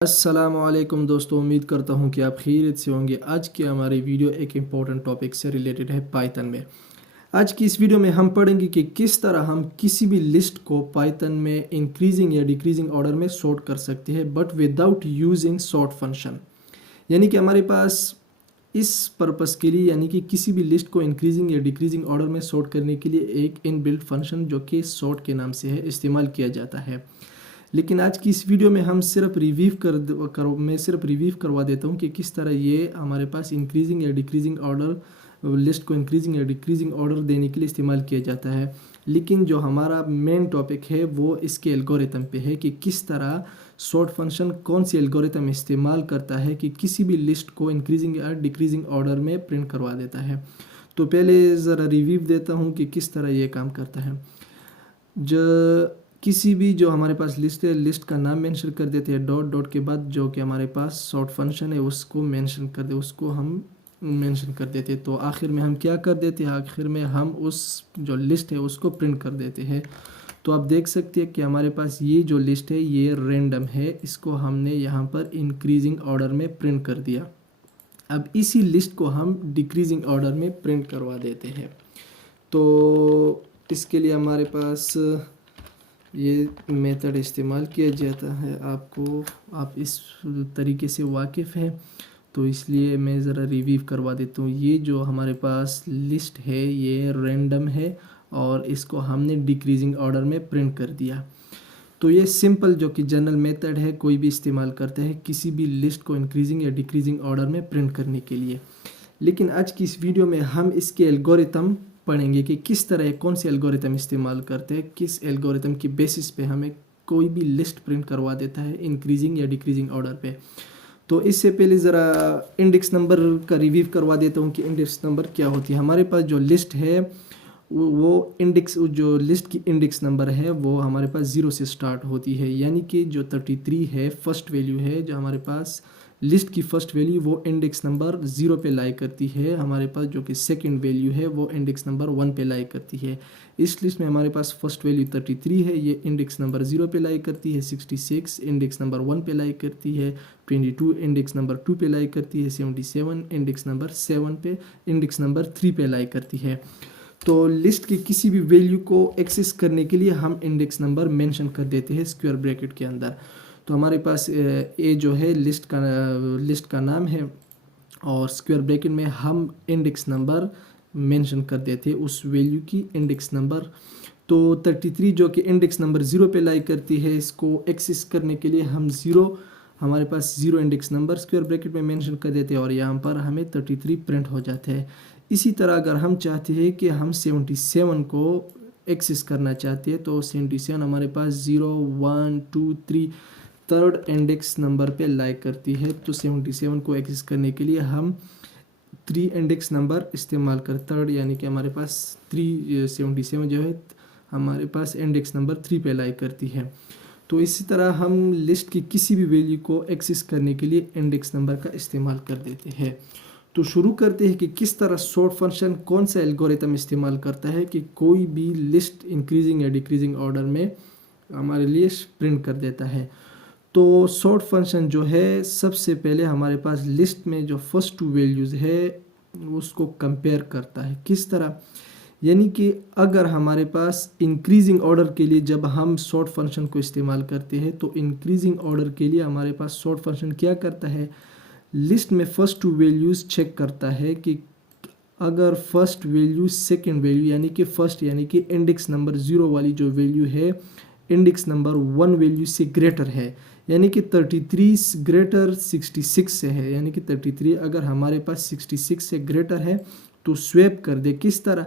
अस्सलामुअलैकुम दोस्तों, उम्मीद करता हूँ कि आप खैरियत से होंगे। आज की हमारी वीडियो एक इम्पॉर्टेंट टॉपिक से रिलेटेड है, पाइथन में। आज की इस वीडियो में हम पढ़ेंगे कि किस तरह हम किसी भी लिस्ट को पाइथन में इंक्रीजिंग या डिक्रीजिंग ऑर्डर में सॉर्ट कर सकते हैं, but without using sort function. यानी कि हमारे पास इस पर्पस के लिए, यानी कि किसी भी लिस्ट को इंक्रीजिंग या डिक्रीजिंग ऑर्डर में सॉर्ट करने के लिए एक इनबिल्ट फंक्शन जो कि सॉर्ट के नाम से है, इस्तेमाल किया जाता है। लेकिन आज की इस वीडियो में हम सिर्फ मैं सिर्फ रिव्यू करवा देता हूँ कि किस तरह ये हमारे पास इंक्रीजिंग या डिक्रीजिंग ऑर्डर, लिस्ट को इंक्रीजिंग या डिक्रीजिंग ऑर्डर देने के लिए इस्तेमाल किया जाता है। लेकिन जो हमारा मेन टॉपिक है वो इसके एल्गोरिथम पे है कि किस तरह सॉर्ट फंक्शन कौन सी एल्गोरिथम इस्तेमाल करता है कि किसी भी लिस्ट को इंक्रीजिंग या डिक्रीजिंग ऑर्डर में प्रिंट करवा देता है। तो पहले ज़रा रिव्यू देता हूँ कि किस तरह ये काम करता है। जो किसी भी जो हमारे पास लिस्ट है, लिस्ट का नाम मेंशन कर देते हैं, डॉट डॉट के बाद जो कि हमारे पास सॉर्ट फंक्शन है उसको मेंशन कर दे, उसको हम मेंशन कर देते हैं। तो आखिर में हम क्या कर देते हैं, आखिर में हम उस जो लिस्ट है उसको प्रिंट कर देते हैं। तो आप देख सकते हैं कि हमारे पास ये जो लिस्ट है ये रैंडम है, इसको हमने यहाँ पर इंक्रीजिंग ऑर्डर में प्रिंट कर दिया। अब इसी लिस्ट को हम डिक्रीजिंग ऑर्डर में प्रिंट करवा देते हैं। तो इसके लिए हमारे पास ये मेथड इस्तेमाल किया जाता है। आप इस तरीके से वाकिफ़ हैं तो इसलिए मैं ज़रा रिव्यू करवा देता हूँ। ये जो हमारे पास लिस्ट है ये रैंडम है और इसको हमने डिक्रीजिंग ऑर्डर में प्रिंट कर दिया। तो ये सिंपल जो कि जनरल मेथड है, कोई भी इस्तेमाल करता है किसी भी लिस्ट को इंक्रीजिंग या डिक्रीजिंग ऑर्डर में प्रिंट करने के लिए। लेकिन आज की इस वीडियो में हम इसके एल्गोरिथम पढ़ेंगे कि किस तरह कौन से एल्गोरिथम इस्तेमाल करते हैं, किस एल्गोरिथम की बेसिस पे हमें कोई भी लिस्ट प्रिंट करवा देता है इंक्रीजिंग या डिक्रीजिंग ऑर्डर पे। तो इससे पहले ज़रा इंडेक्स नंबर का रिव्यू करवा देता हूँ कि इंडेक्स नंबर क्या होती है। हमारे पास जो लिस्ट है वो इंडेक्स, जो लिस्ट की इंडेक्स नंबर है वो हमारे पास 0 से स्टार्ट होती है। यानी कि जो 33 है फर्स्ट वैल्यू है, जो हमारे पास लिस्ट की फर्स्ट वैल्यू वो इंडेक्स नंबर 0 पे लाई करती है। हमारे पास जो कि सेकंड वैल्यू है वो इंडेक्स नंबर 1 पे लाई करती है। इस लिस्ट में हमारे पास फर्स्ट वैल्यू 33 है, ये इंडेक्स नंबर 0 पे लाई करती है। 66 इंडेक्स नंबर 1 पे लाई करती है। 22 इंडेक्स नंबर 2 पे लाई करती है। 77 इंडेक्स नंबर 7 पे, इंडेक्स नंबर 3 पे लाई करती है। तो लिस्ट की किसी भी वैल्यू को एक्सेस करने के लिए हम इंडेक्स नंबर मेंशन कर देते हैं स्क्वायर ब्रैकेट के अंदर। तो हमारे पास ये जो है लिस्ट का नाम है और स्क्वायर ब्रैकेट में हम इंडेक्स नंबर मेंशन कर देते हैं उस वैल्यू की इंडेक्स नंबर। तो 33 जो कि इंडेक्स नंबर 0 पे लाई करती है, इसको एक्सेस करने के लिए हम हमारे पास 0 इंडेक्स नंबर स्क्वायर ब्रैकेट में मेंशन कर देते हैं और यहाँ पर हमें 33 प्रिंट हो जाते हैं। इसी तरह अगर हम चाहते हैं कि हम 77 को एक्सेस करना चाहते हैं तो 77 हमारे पास 0 1 2 3 थर्ड इंडेक्स नंबर पे लाई करती है। तो 77 को एक्सेस करने के लिए हम 3 इंडेक्स नंबर इस्तेमाल कर, थर्ड यानी कि हमारे पास 77 जो है हमारे पास इंडेक्स नंबर 3 पे लाई करती है। तो इसी तरह हम लिस्ट की किसी भी वैल्यू को एक्सेस करने के लिए इंडेक्स नंबर का इस्तेमाल कर देते हैं। तो शुरू करते हैं कि किस तरह सॉर्ट फंक्शन कौन सा एल्गोरिथम इस्तेमाल करता है कि कोई भी लिस्ट इंक्रीजिंग या डिक्रीजिंग ऑर्डर में हमारे लिए प्रिंट कर देता है। तो सॉर्ट फंक्शन जो है सबसे पहले हमारे पास लिस्ट में जो फर्स्ट 2 वैल्यूज़ है उसको कंपेयर करता है। किस तरह, यानी कि अगर हमारे पास इंक्रीजिंग ऑर्डर के लिए जब हम सॉर्ट फंक्शन को इस्तेमाल करते हैं तो इंक्रीजिंग ऑर्डर के लिए हमारे पास सॉर्ट फंक्शन क्या करता है, लिस्ट में फर्स्ट 2 वैल्यूज़ चेक करता है कि अगर फर्स्ट वैल्यू सेकंड वैल्यू यानी कि फर्स्ट यानी कि इंडेक्स नंबर 0 वाली जो वैल्यू है इंडेक्स नंबर 1 वैल्यू से ग्रेटर है, यानी कि 33 ग्रेटर 66 से है, यानी कि 33 अगर हमारे पास 66 से ग्रेटर है तो स्वैप कर दे। किस तरह,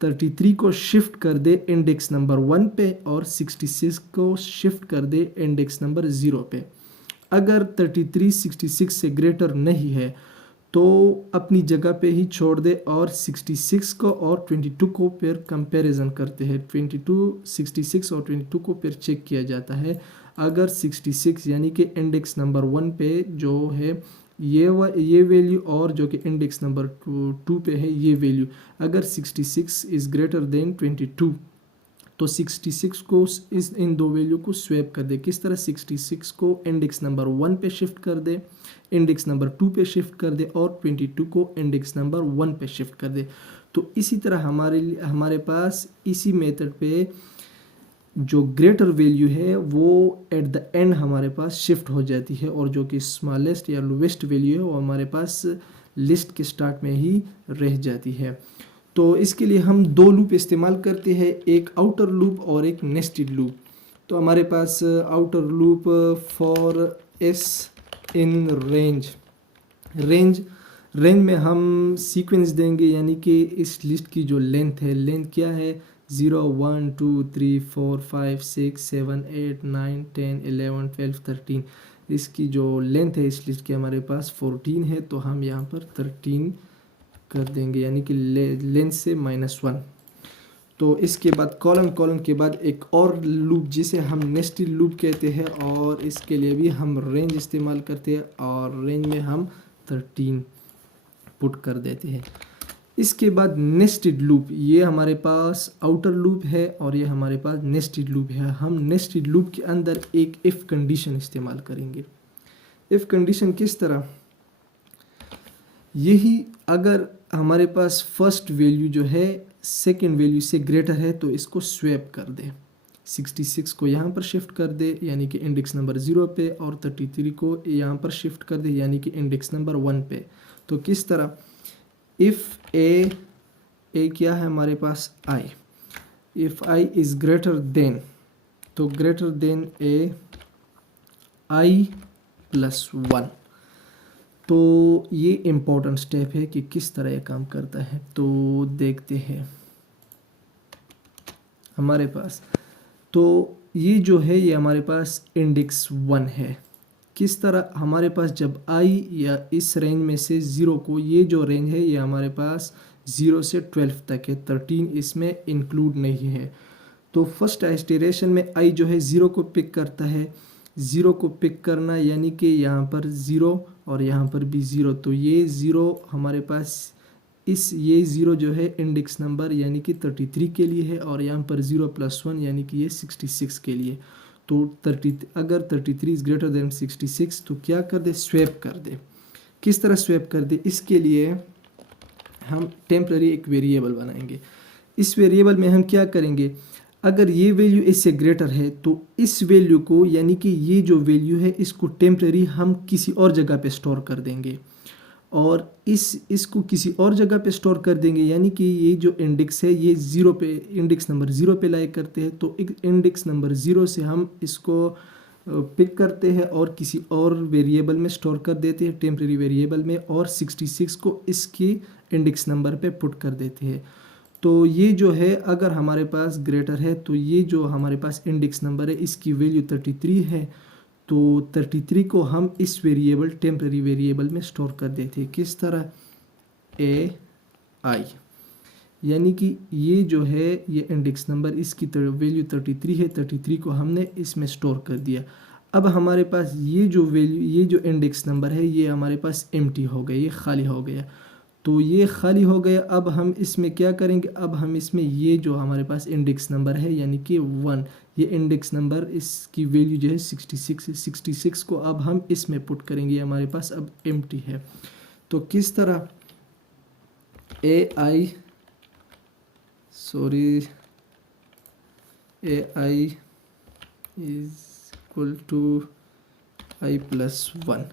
33 को शिफ्ट कर दे इंडेक्स नंबर 1 पे और 66 को शिफ्ट कर दे इंडेक्स नंबर 0 पे। अगर 33 66 से ग्रेटर नहीं है तो अपनी जगह पे ही छोड़ दे और 66 को और 22 को फिर कंपैरिजन करते हैं। 66 और 22 को फिर चेक किया जाता है। अगर 66 यानी कि इंडेक्स नंबर 1 पे जो है ये वैल्यू और जो कि इंडेक्स नंबर 2 पे है ये वैल्यू, अगर 66 इज़ ग्रेटर देन 22 तो 66 को इस इन दो वैल्यू को स्वैप कर दे। किस तरह? 66 को इंडेक्स नंबर 1 पे शिफ्ट कर दे, इंडेक्स नंबर 2 पे शिफ्ट कर दे और 22 को इंडेक्स नंबर 1 पे शिफ्ट कर दे। तो इसी तरह हमारे पास इसी मेथड पे जो ग्रेटर वैल्यू है वो एट द एंड हमारे पास शिफ्ट हो जाती है और जो कि स्मॉलेस्ट या लोवेस्ट वैल्यू है वो हमारे पास लिस्ट के स्टार्ट में ही रह जाती है। तो इसके लिए हम दो लूप इस्तेमाल करते हैं, एक आउटर लूप और एक नेस्टेड लूप। तो हमारे पास outer loop for S in range में हम सीक्वेंस देंगे, यानी कि इस लिस्ट की जो लेंथ क्या है 0 1 2 3 4 5 6 7 8 9 10 11 12 13। इसकी जो लेंथ है इस लिस्ट की हमारे पास 14 है, तो हम यहाँ पर 13 कर देंगे, यानी कि लेंथ से -1। तो इसके बाद कॉलन के बाद एक और लूप जिसे हम नेस्टेड लूप कहते हैं, और इसके लिए भी हम रेंज इस्तेमाल करते हैं और रेंज में हम 13 पुट कर देते हैं। इसके बाद नेस्टेड लूप, ये हमारे पास आउटर लूप है और ये हमारे पास नेस्टेड लूप है। हम नेस्टेड लूप के अंदर एक इफ़ कंडीशन इस्तेमाल करेंगे। इफ़ कंडीशन किस तरह? यही अगर हमारे पास फर्स्ट वैल्यू जो है सेकेंड वैल्यू से ग्रेटर है तो इसको स्वैप कर दे, 66 को यहाँ पर शिफ्ट कर दे यानी कि इंडेक्स नंबर 0 पे, और 33 को यहाँ पर शिफ्ट कर दे यानी कि इंडेक्स नंबर 1 पे। तो किस तरह? इफ़ ए क्या है हमारे पास i, if i is greater than, तो greater than A i plus 1। तो ये इम्पोर्टेंट स्टेप है कि किस तरह ये काम करता है। तो देखते हैं हमारे पास, तो ये जो है ये हमारे पास इंडेक्स 1 है। किस तरह? हमारे पास जब i या इस रेंज में से 0 को, ये जो रेंज है ये हमारे पास 0 से 12 तक है, 13 इसमें इंक्लूड नहीं है। तो फर्स्ट आइटरेशन में i जो है 0 को पिक करता है, 0 को पिक करना यानी कि यहाँ पर 0 और यहाँ पर भी 0, तो ये 0 हमारे पास ये 0 जो है इंडेक्स नंबर यानी कि 33 के लिए है, और यहाँ पर 0 + 1 यानी कि ये 66 के लिए। तो अगर 33 इज़ ग्रेटर देन 66 तो क्या कर दे? स्वैप कर दे। किस तरह स्वैप कर दे? इसके लिए हम टेम्पररी एक वेरिएबल बनाएंगे। इस वेरिएबल में हम क्या करेंगे? अगर ये वैल्यू इससे ग्रेटर है तो इस वैल्यू को, यानी कि ये जो वैल्यू है इसको टेम्पररी हम किसी और जगह पे स्टोर कर देंगे, और इसको किसी और जगह पे स्टोर कर देंगे, यानी कि ये जो इंडेक्स है ये 0 पे, इंडेक्स नंबर 0 पे लाइक करते हैं, तो इंडेक्स नंबर 0 से हम इसको पिक करते हैं और किसी और वेरिएबल में स्टोर कर देते हैं, टेम्पररी वेरिएबल में, और 66 को इसकी इंडेक्स नंबर पे पुट कर देते हैं। तो ये जो है अगर हमारे पास ग्रेटर है तो ये जो हमारे पास इंडेक्स नंबर है इसकी वैल्यू 33 है, तो 33 को हम इस वेरिएबल टेम्पररी वेरिएबल में स्टोर कर देते हैं। किस तरह? ai, यानी कि ये जो है ये इंडेक्स नंबर इसकी वैल्यू 33 है, 33 को हमने इसमें स्टोर कर दिया। अब हमारे पास ये जो वैल्यू, ये जो इंडेक्स नंबर है ये हमारे पास एम्प्टी हो गया, ये खाली हो गया। तो ये खाली हो गया। अब हम इसमें क्या करेंगे? अब हम इसमें ये जो हमारे पास इंडेक्स नंबर है यानी कि 1, ये इंडेक्स नंबर इसकी वैल्यू जो है 66 है, 66 को अब हम इसमें पुट करेंगे, हमारे पास अब एम्प्टी है। तो किस तरह? ai is equal to i plus 1।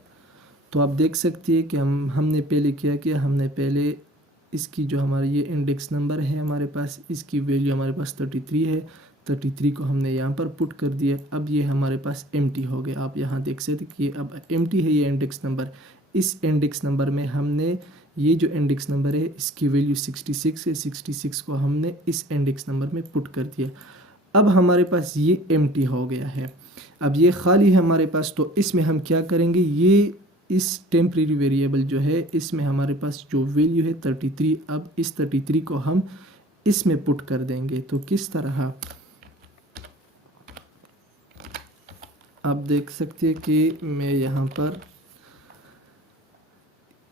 तो आप देख सकते हैं कि हमने पहले क्या किया, हमने पहले इसकी जो हमारी ये इंडेक्स नंबर है हमारे पास, इसकी वैल्यू हमारे पास 33 है, 33 को हमने यहाँ पर पुट कर दिया। अब ये हमारे पास एम्प्टी हो गया। आप यहाँ देख सकते कि अब एम्प्टी है ये इंडेक्स नंबर। इस इंडेक्स नंबर में हमने ये जो इंडेक्स नंबर है इसकी वैल्यू 66 है, 66 को हमने इस इंडेक्स नंबर में पुट कर दिया। अब हमारे पास ये एम्प्टी हो गया है, अब ये खाली है हमारे पास। तो इसमें हम क्या करेंगे? ये इस टेम्परेरी वेरिएबल जो है इसमें हमारे पास जो वैल्यू है 33, अब इस 33 को हम इसमें पुट कर देंगे। तो किस तरह? आप देख सकते हैं कि मैं यहाँ पर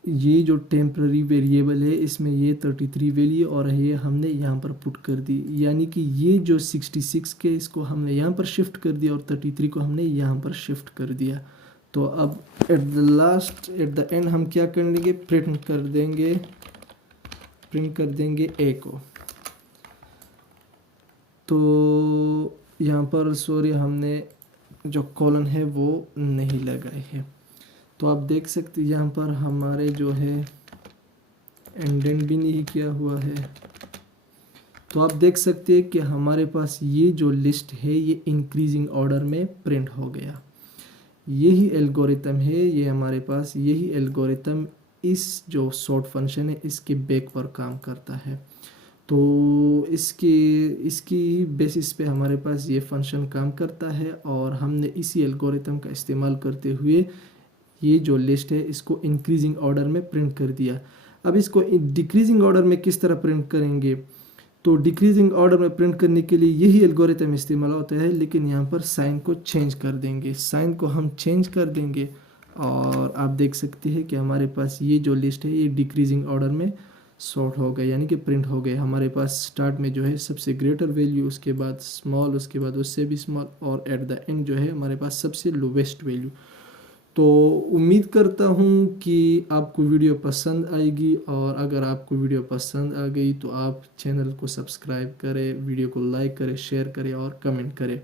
ये जो टेम्पररी वेरिएबल है इसमें ये 33 वैल्यू और ये हमने यहाँ पर पुट कर दी, यानी कि ये जो 66 के इसको हमने यहाँ पर शिफ्ट कर दिया और 33 को हमने यहाँ पर शिफ्ट कर दिया। तो अब एट द एंड हम क्या कर लेंगे, प्रिंट कर देंगे ए को। तो यहाँ पर सॉरी हमने जो कॉलन है वो नहीं लगाए है। तो आप देख सकते यहाँ पर हमारे जो है इंडेंट भी नहीं किया हुआ है। तो आप देख सकते हैं कि हमारे पास ये जो लिस्ट है ये इंक्रीजिंग ऑर्डर में प्रिंट हो गया। यही एल्गोरिथम है, ये हमारे पास यही एल्गोरिथम इस जो सॉर्ट फंक्शन है इसके बैक पर काम करता है। तो इसकी बेसिस पे हमारे पास ये फंक्शन काम करता है और हमने इसी एल्गोरिथम का इस्तेमाल करते हुए ये जो लिस्ट है इसको इंक्रीजिंग ऑर्डर में प्रिंट कर दिया। अब इसको डिक्रीजिंग ऑर्डर में किस तरह प्रिंट करेंगे, तो डिक्रीजिंग ऑर्डर में प्रिंट करने के लिए यही एल्गोरिथम इस्तेमाल होता है, लेकिन यहाँ पर साइन को चेंज कर देंगे। साइन को हम चेंज कर देंगे और आप देख सकते हैं कि हमारे पास ये जो लिस्ट है ये डिक्रीजिंग ऑर्डर में सॉर्ट हो गए, यानी कि प्रिंट हो गए। हमारे पास स्टार्ट में जो है सबसे ग्रेटर वैल्यू, उसके बाद स्मॉल, उसके बाद उससे भी स्मॉल और एट द एंड जो है हमारे पास सबसे लोवेस्ट वैल्यू। तो उम्मीद करता हूँ कि आपको वीडियो पसंद आएगी और अगर आपको वीडियो पसंद आ गई तो आप चैनल को सब्सक्राइब करें, वीडियो को लाइक करें, शेयर करें और कमेंट करें।